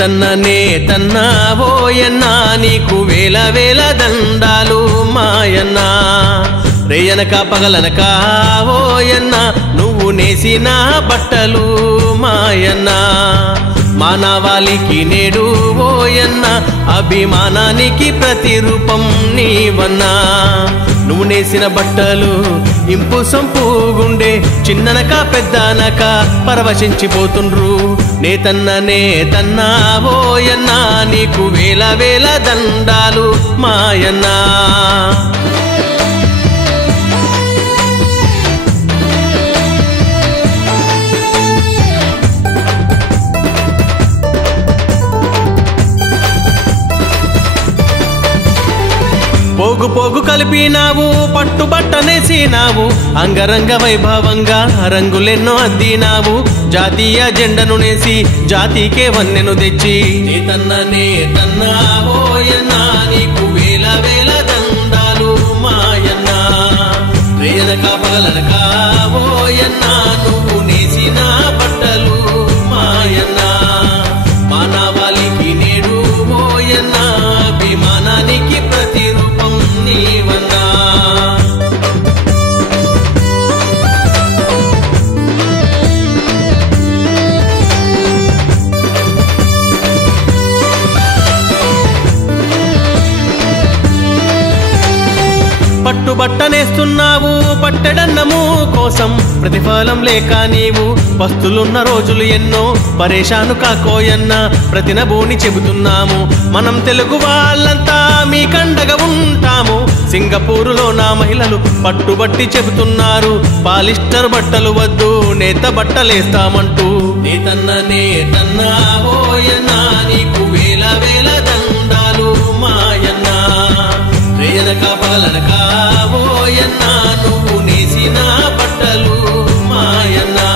నేతన్నా ఓయన్నా నీకు వేల వేల దండాలు మాయన్నా రేయనక పగలనక ఓయన్నా నువ్వు నేసిన బట్టలు మాయన్నా మానవాళికి నేడు ఓయన్నా అభిమానానికి ప్రతిరూపం నీవన్నా నువ్వు నేసిన బట్టలు ఇంపు సంపుగుండే చిన్ననక పెద్దనక పరవశించిపోతుండ్రు నేతన్నా ఓయన్నా నీకు వేల వేల దండాలు మాయన్నా పోగు పోగు కలిపినావు పట్టుబట్టనేసినావు అంగరంగ వైభవంగా రంగులెన్నో అద్దినావు జాతీయ జెండను నేసి జాతికే వన్నెను తెచ్చి నేతన్నా ఓయన్నా నీకు వేల వేల దండాలు మాయన్నా రేయనక పగలనక ఓయన్నా నువ్వు నేసిన బట్టలు మాయన్నా మానవాళికి నేడు ఓయన్నా అభిమానానికి ప్రతిరూపం నీవన్నా పట్టుబట్టనేస్తున్నావు పట్టెడన్నము కోసం ప్రతిఫలం లేక నీవు పస్తులున్న రోజులు ఎన్నో పరేషాను కాకోయన్నా ప్రతినబూని చెబుతున్నాము మనం తెలుగు వాళ్ళంతా మీ కండగా ఉంటాము సింగపూరులో నా మహిళలు పట్టుబట్టి చెబుతున్నారు పాలిస్టర్ బట్టలు వద్దు నేత బట్టలేస్తామంటూ నేతన్నా ఓయన్నా నీకు వేల వేల దండాలు మాయన్నా రేయనక పగలనక ఓయన్నా నువ్వు నేసిన బట్టలు మాయన్నా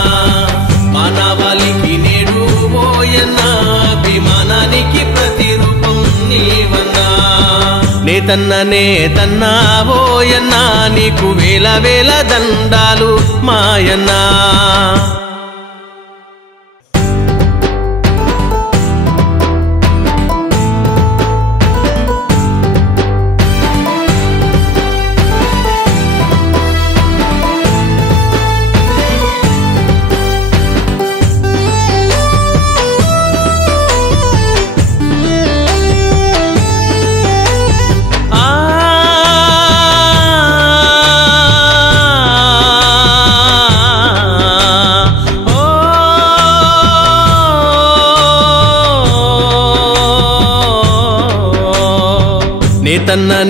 మానవాళికి నేడు ఓయన్నా అభిమానానికి ప్రతిరూపం నీవన్నా నేతన్నా ఓయన్నా నీకు వేల వేల దండాలు మాయన్నా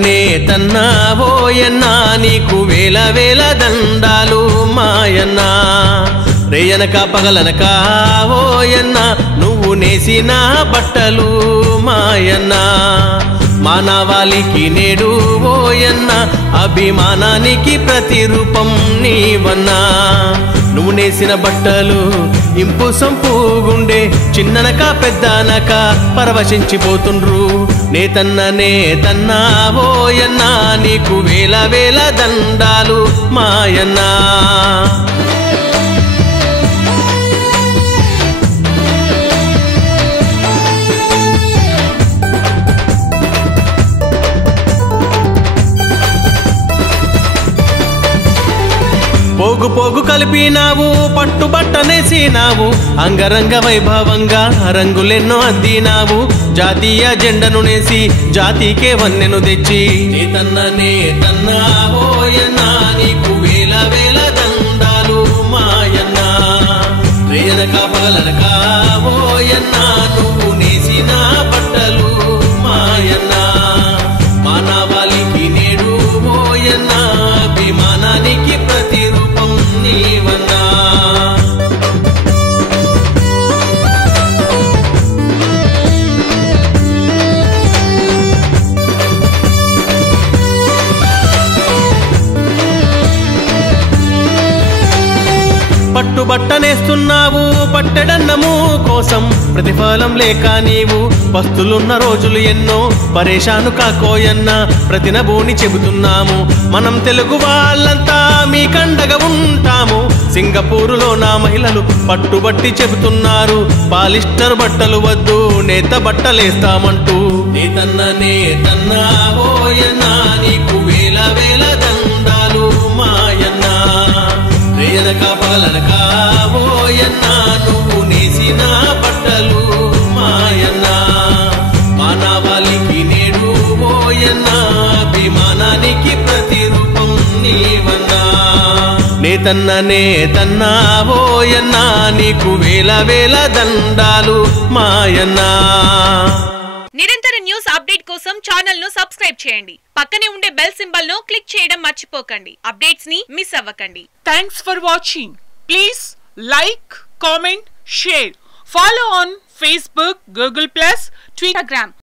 నేతన్నా ఓయన్నా నీకు వేల వేల దండాలు మాయన్నా రేయనక పగలనక ఓయన్నా నువ్వు నేసిన బట్టలు మాయన్నా మానవాళికి నేడు ఓయన్నా అభిమానానికి ప్రతిరూపం నీవన్నా నువ్వు నేసిన బట్టలు ఇంపు సంపుగుండే చిన్ననక పెద్దనక పరవశించిపోతుండ్రు నేతన్నా ఓయన్నా నీకు వేల వేల దండాలు మాయన్నా పోగు పోగు కలిపినావు పట్టుబట్టనేసినావు అంగరంగ వైభవంగా రంగులెన్నో అద్దినావు జాతీయ జెండను నేసి జాతికే వన్నెను తెచ్చి నేతన్నా ఓయన్నా నీకు వేల వేల దండాలు మాయన్నా రేయనక పగలనక ఓయన్నా నువ్వు నేసిన బట్టలు మాయన్నా మానవాళికి నేడు ఓయన్నా అభిమానానికి ప్రతిరూపం నీవన్నా పట్టుబట్టనేస్తున్నావు పట్టెడన్నము కోసం ప్రతిఫలం లేక నీవు పస్తులున్న రోజులు ఎన్నో పరేషాను కాకోయన్న ప్రతినబూని చెబుతున్నాము. మనం తెలుగు వాళ్ళంతా మీ కండగా ఉంటాము. సింగపూరులో నా మహిళలు పట్టుబట్టి చెబుతున్నారు, పాలిస్టర్ బట్టలు వద్దు నేత బట్టలేస్తామంటూ. నేతన్నా ఓయన్నా నీకు వేల వేల దండాలు మాయన్నా. రేయనక పగలనక ఓయన్నా నువ్వు నేసిన బట్టలు మాయన్నా. మానవాళికి నేడు ఓయన్నా అభిమానానికి ప్రతిరూపం నీవన్నా. నేతన్నా ఓయన్నా నీకు వేల వేల దండాలు మాయన్నా. నిరంతర న్యూస్ అప్డేట్ కోసం ఛానల్ ను సబ్స్క్రైబ్ చేయండి. పక్కనే ఉండే బెల్ సింబల్ ను క్లిక్ చేయడం మర్చిపోకండి. అప్డేట్స్ ని మిస్ అవ్వకండి. Thanks for watching. Please like, comment, share. Follow on Facebook, Google+, Twitter.